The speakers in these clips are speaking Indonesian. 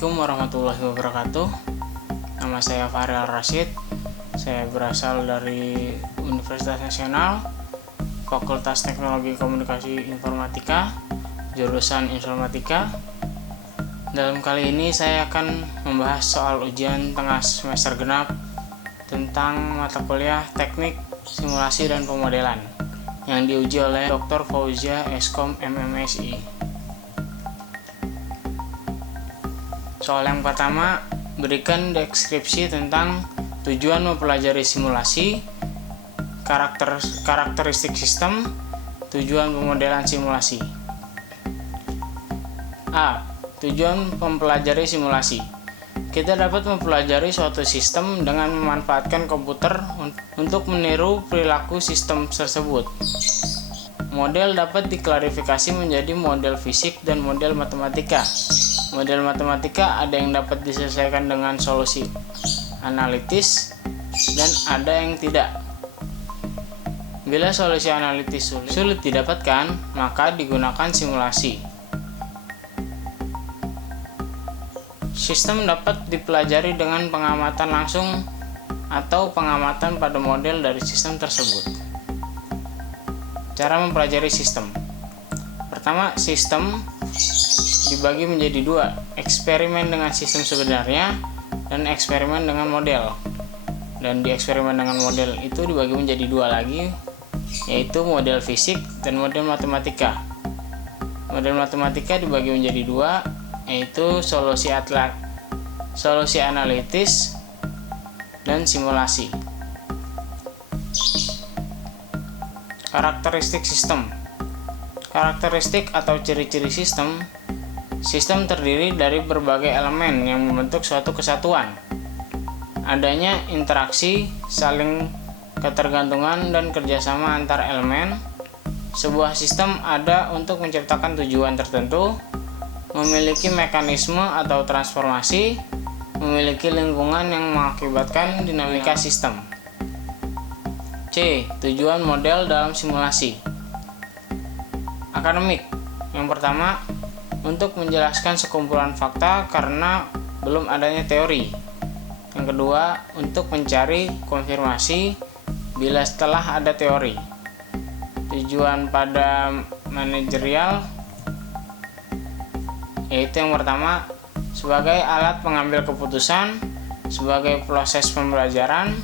Assalamualaikum warahmatullahi wabarakatuh. Nama saya Fahri Al-Rasyid. Saya berasal dari Universitas Nasional, Fakultas Teknologi Komunikasi Informatika, jurusan Informatika. Dalam kali ini saya akan membahas soal ujian tengah semester genap tentang mata kuliah Teknik Simulasi dan Pemodelan yang diuji oleh Dr. Fauzia Eskom MMSI. Soal yang pertama, berikan deskripsi tentang tujuan mempelajari simulasi, karakteristik sistem, tujuan pemodelan simulasi. A. Tujuan mempelajari simulasi. Kita dapat mempelajari suatu sistem dengan memanfaatkan komputer untuk meniru perilaku sistem tersebut. Model dapat diklarifikasi menjadi model fisik dan model matematika. Model matematika ada yang dapat diselesaikan dengan solusi analitis dan ada yang tidak. Bila solusi analitis sulit didapatkan, maka digunakan simulasi. Sistem dapat dipelajari dengan pengamatan langsung atau pengamatan pada model dari sistem tersebut. Cara mempelajari sistem. Pertama, sistem dibagi menjadi dua, eksperimen dengan sistem sebenarnya dan eksperimen dengan model. Dan di eksperimen dengan model itu dibagi menjadi dua lagi, yaitu model fisik dan model matematika. Model matematika dibagi menjadi dua, yaitu solusi analitis dan simulasi. Karakteristik sistem. Karakteristik atau ciri-ciri sistem terdiri dari berbagai elemen yang membentuk suatu kesatuan. Adanya interaksi, saling ketergantungan, dan kerjasama antar elemen. Sebuah sistem ada untuk menciptakan tujuan tertentu, memiliki mekanisme atau transformasi, memiliki lingkungan yang mengakibatkan dinamika sistem. C. Tujuan model dalam simulasi. Akademik. Yang pertama, untuk menjelaskan sekumpulan fakta karena belum adanya teori. Yang kedua, untuk mencari konfirmasi bila setelah ada teori. Tujuan pada manajerial, yaitu yang pertama, sebagai alat pengambil keputusan, sebagai proses pembelajaran,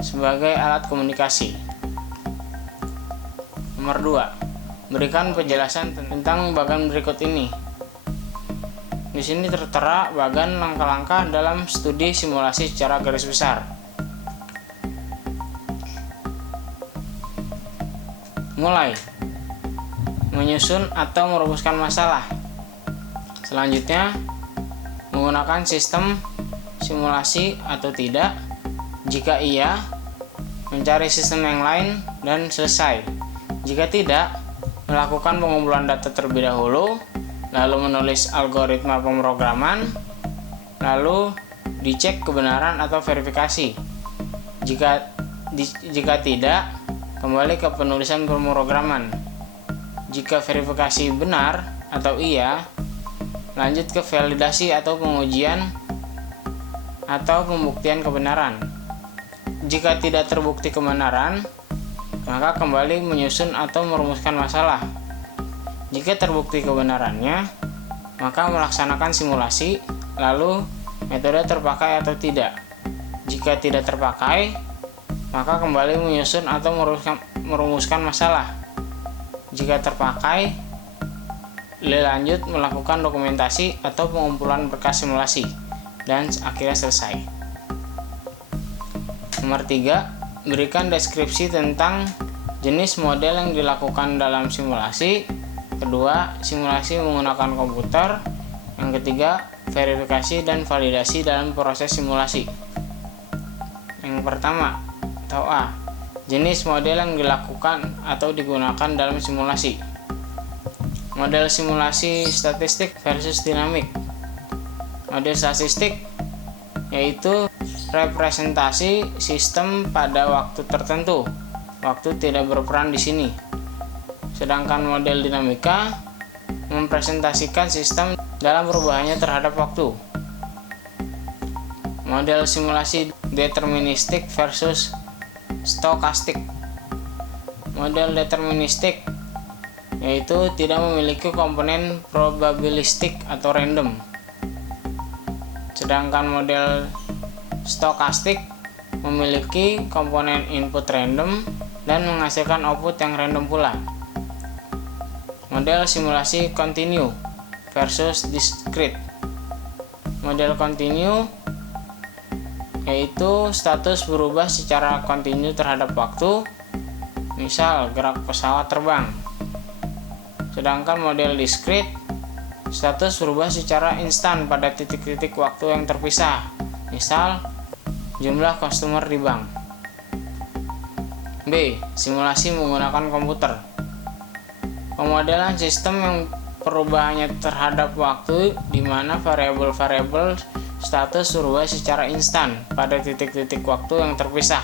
sebagai alat komunikasi. Nomor 2. Berikan penjelasan tentang bagan berikut ini. Di sini tertera bagan langkah-langkah dalam studi simulasi secara garis besar. Mulai. Menyusun atau merumuskan masalah. Selanjutnya, menggunakan sistem simulasi atau tidak. Jika iya, mencari sistem yang lain dan selesai. Jika tidak, melakukan pengumpulan data terlebih dahulu, lalu menulis algoritma pemrograman, lalu dicek kebenaran atau verifikasi. Jika tidak, kembali ke penulisan pemrograman. Jika verifikasi benar atau iya, lanjut ke validasi atau pengujian atau pembuktian kebenaran. Jika tidak terbukti kebenaran, maka kembali menyusun atau merumuskan masalah. Jika terbukti kebenarannya, maka melaksanakan simulasi, lalu metode terpakai atau tidak. Jika tidak terpakai, maka kembali menyusun atau merumuskan masalah. Jika terpakai, lanjut melakukan dokumentasi atau pengumpulan berkas simulasi, dan akhirnya selesai. Nomor 3. Berikan deskripsi tentang jenis model yang dilakukan dalam simulasi. Kedua, simulasi menggunakan komputer. Yang ketiga, verifikasi dan validasi dalam proses simulasi. Yang pertama, atau A, jenis model yang dilakukan atau digunakan dalam simulasi. Model simulasi statistik versus dinamik. Model statistik yaitu representasi sistem pada waktu tertentu. Waktu tidak berperan di sini. Sedangkan model dinamika mempresentasikan sistem dalam perubahannya terhadap waktu. Model simulasi deterministik versus stokastik. Model deterministik yaitu tidak memiliki komponen probabilistik atau random. Sedangkan model stokastik memiliki komponen input random dan menghasilkan output yang random pula. Model simulasi kontinu versus discrete. Model kontinu yaitu status berubah secara kontinu terhadap waktu, misal gerak pesawat terbang. Sedangkan model discrete, status berubah secara instan pada titik-titik waktu yang terpisah, misal jumlah customer di bank. B. Simulasi menggunakan komputer. Pemodelan sistem yang perubahannya terhadap waktu di mana variabel-variabel status berubah secara instan pada titik-titik waktu yang terpisah.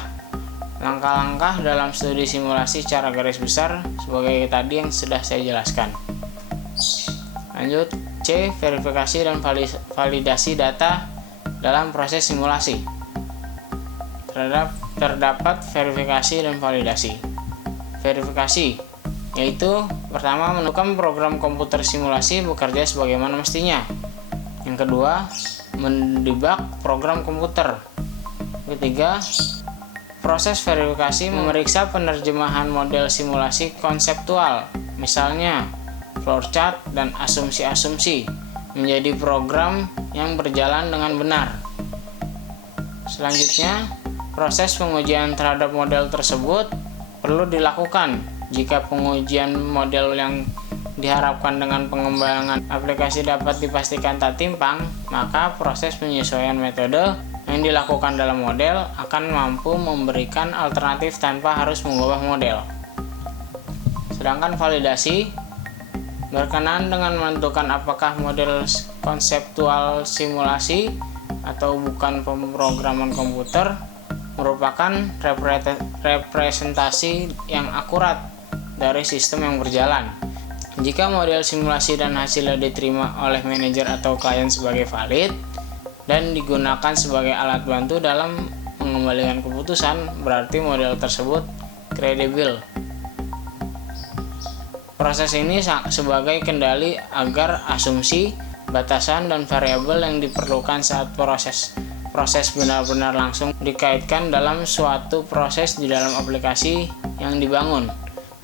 Langkah-langkah dalam studi simulasi secara garis besar sebagai tadi yang sudah saya jelaskan. Lanjut, C. Verifikasi dan validasi data dalam proses simulasi. Terdapat verifikasi dan validasi. Verifikasi yaitu pertama, menentukan program komputer simulasi bekerja sebagaimana mestinya. Yang kedua, mendebug program komputer. Ketiga, proses verifikasi memeriksa penerjemahan model simulasi konseptual, misalnya flowchart dan asumsi-asumsi, menjadi program yang berjalan dengan benar. Selanjutnya, proses pengujian terhadap model tersebut perlu dilakukan. Jika pengujian model yang diharapkan dengan pengembangan aplikasi dapat dipastikan tak timpang, maka proses penyesuaian metode yang dilakukan dalam model akan mampu memberikan alternatif tanpa harus mengubah model. Sedangkan validasi berkenaan dengan menentukan apakah model konseptual simulasi atau bukan pemrograman komputer merupakan representasi yang akurat dari sistem yang berjalan. Jika model simulasi dan hasilnya diterima oleh manajer atau klien sebagai valid dan digunakan sebagai alat bantu dalam mengembalikan keputusan, berarti model tersebut kredibel. Proses ini sebagai kendali agar asumsi, batasan, dan variabel yang diperlukan saat proses benar-benar langsung dikaitkan dalam suatu proses di dalam aplikasi yang dibangun.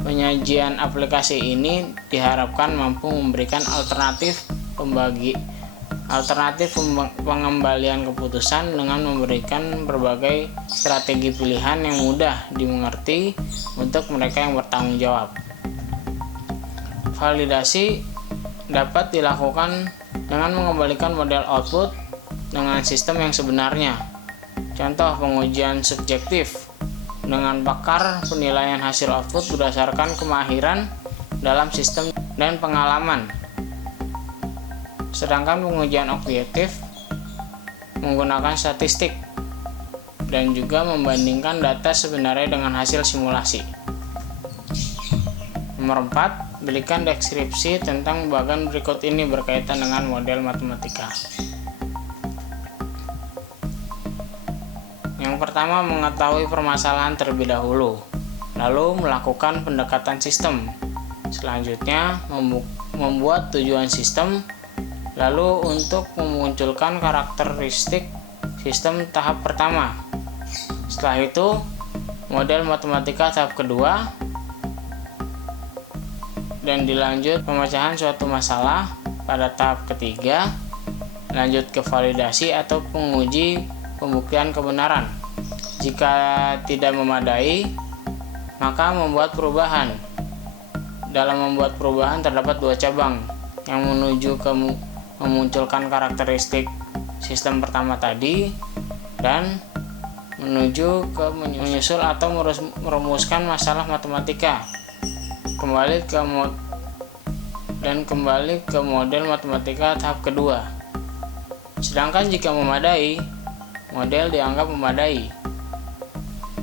Penyajian aplikasi ini diharapkan mampu memberikan alternatif pengembalian keputusan dengan memberikan berbagai strategi pilihan yang mudah dimengerti untuk mereka yang bertanggung jawab. Validasi dapat dilakukan dengan mengembalikan model output dengan sistem yang sebenarnya. Contoh pengujian subjektif dengan pakar penilaian hasil output berdasarkan kemahiran dalam sistem dan pengalaman. Sedangkan pengujian objektif menggunakan statistik dan juga membandingkan data sebenarnya dengan hasil simulasi. Nomor 4, berikan deskripsi tentang bagian berikut ini berkaitan dengan model matematika. Yang pertama, mengetahui permasalahan terlebih dahulu, lalu melakukan pendekatan sistem. Selanjutnya, membuat tujuan sistem, lalu untuk memunculkan karakteristik sistem tahap pertama. Setelah itu, model matematika tahap kedua, dan dilanjut pemecahan suatu masalah pada tahap ketiga, lanjut ke validasi atau penguji pembuktian kebenaran. Jika tidak memadai, maka membuat perubahan. Dalam membuat perubahan terdapat dua cabang, yang menuju ke memunculkan karakteristik sistem pertama tadi dan menuju ke menyusul atau merumuskan masalah matematika. Kembali ke model matematika tahap kedua. Sedangkan jika memadai, model dianggap memadai.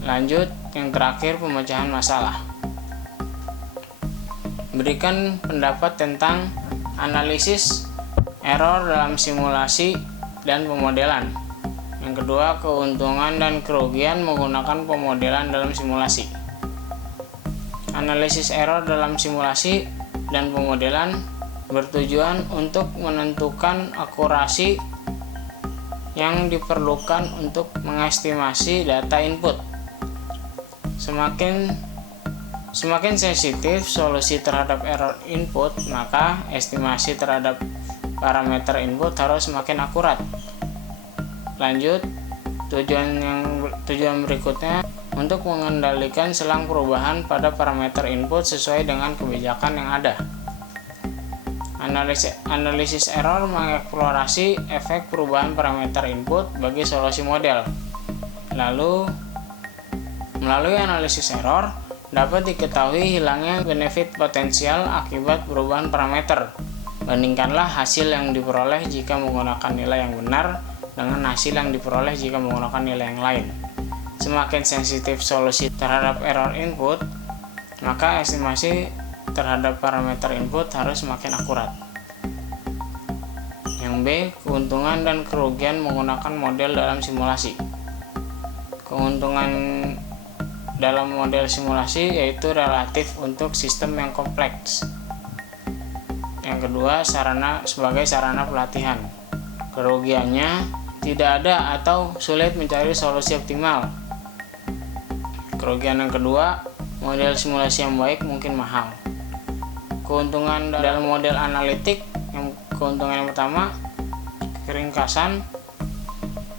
Lanjut yang terakhir, pemecahan masalah. Berikan pendapat tentang analisis error dalam simulasi dan pemodelan. Yang kedua, keuntungan dan kerugian menggunakan pemodelan dalam simulasi. Analisis error dalam simulasi dan pemodelan bertujuan untuk menentukan akurasi yang diperlukan untuk mengestimasi data input. Semakin sensitif solusi terhadap error input, maka estimasi terhadap parameter input harus semakin akurat. Lanjut, tujuan berikutnya untuk mengendalikan selang perubahan pada parameter input sesuai dengan kebijakan yang ada. Analisis error mengeksplorasi efek perubahan parameter input bagi solusi model. Lalu, melalui analisis error dapat diketahui hilangnya benefit potensial akibat perubahan parameter. Bandingkanlah hasil yang diperoleh jika menggunakan nilai yang benar dengan hasil yang diperoleh jika menggunakan nilai yang lain. Semakin sensitif solusi terhadap error input, maka estimasi terhadap parameter input harus semakin akurat. Yang B, keuntungan dan kerugian menggunakan model dalam simulasi. Keuntungan dalam model simulasi yaitu relatif untuk sistem yang kompleks. Yang kedua, sebagai sarana pelatihan. Kerugiannya tidak ada atau sulit mencari solusi optimal. Kerugian yang kedua, model simulasi yang baik mungkin mahal. Keuntungan dalam model analitik, keuntungan yang pertama, keringkasan.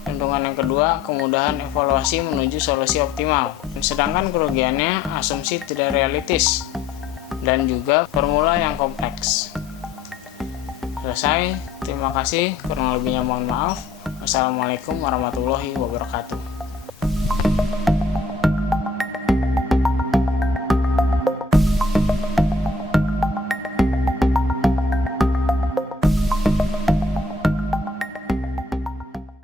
Keuntungan yang kedua, kemudahan evaluasi menuju solusi optimal. Sedangkan kerugiannya, asumsi tidak realistis dan juga formula yang kompleks. Selesai, terima kasih. Kurang lebihnya mohon maaf. Wassalamualaikum warahmatullahi wabarakatuh.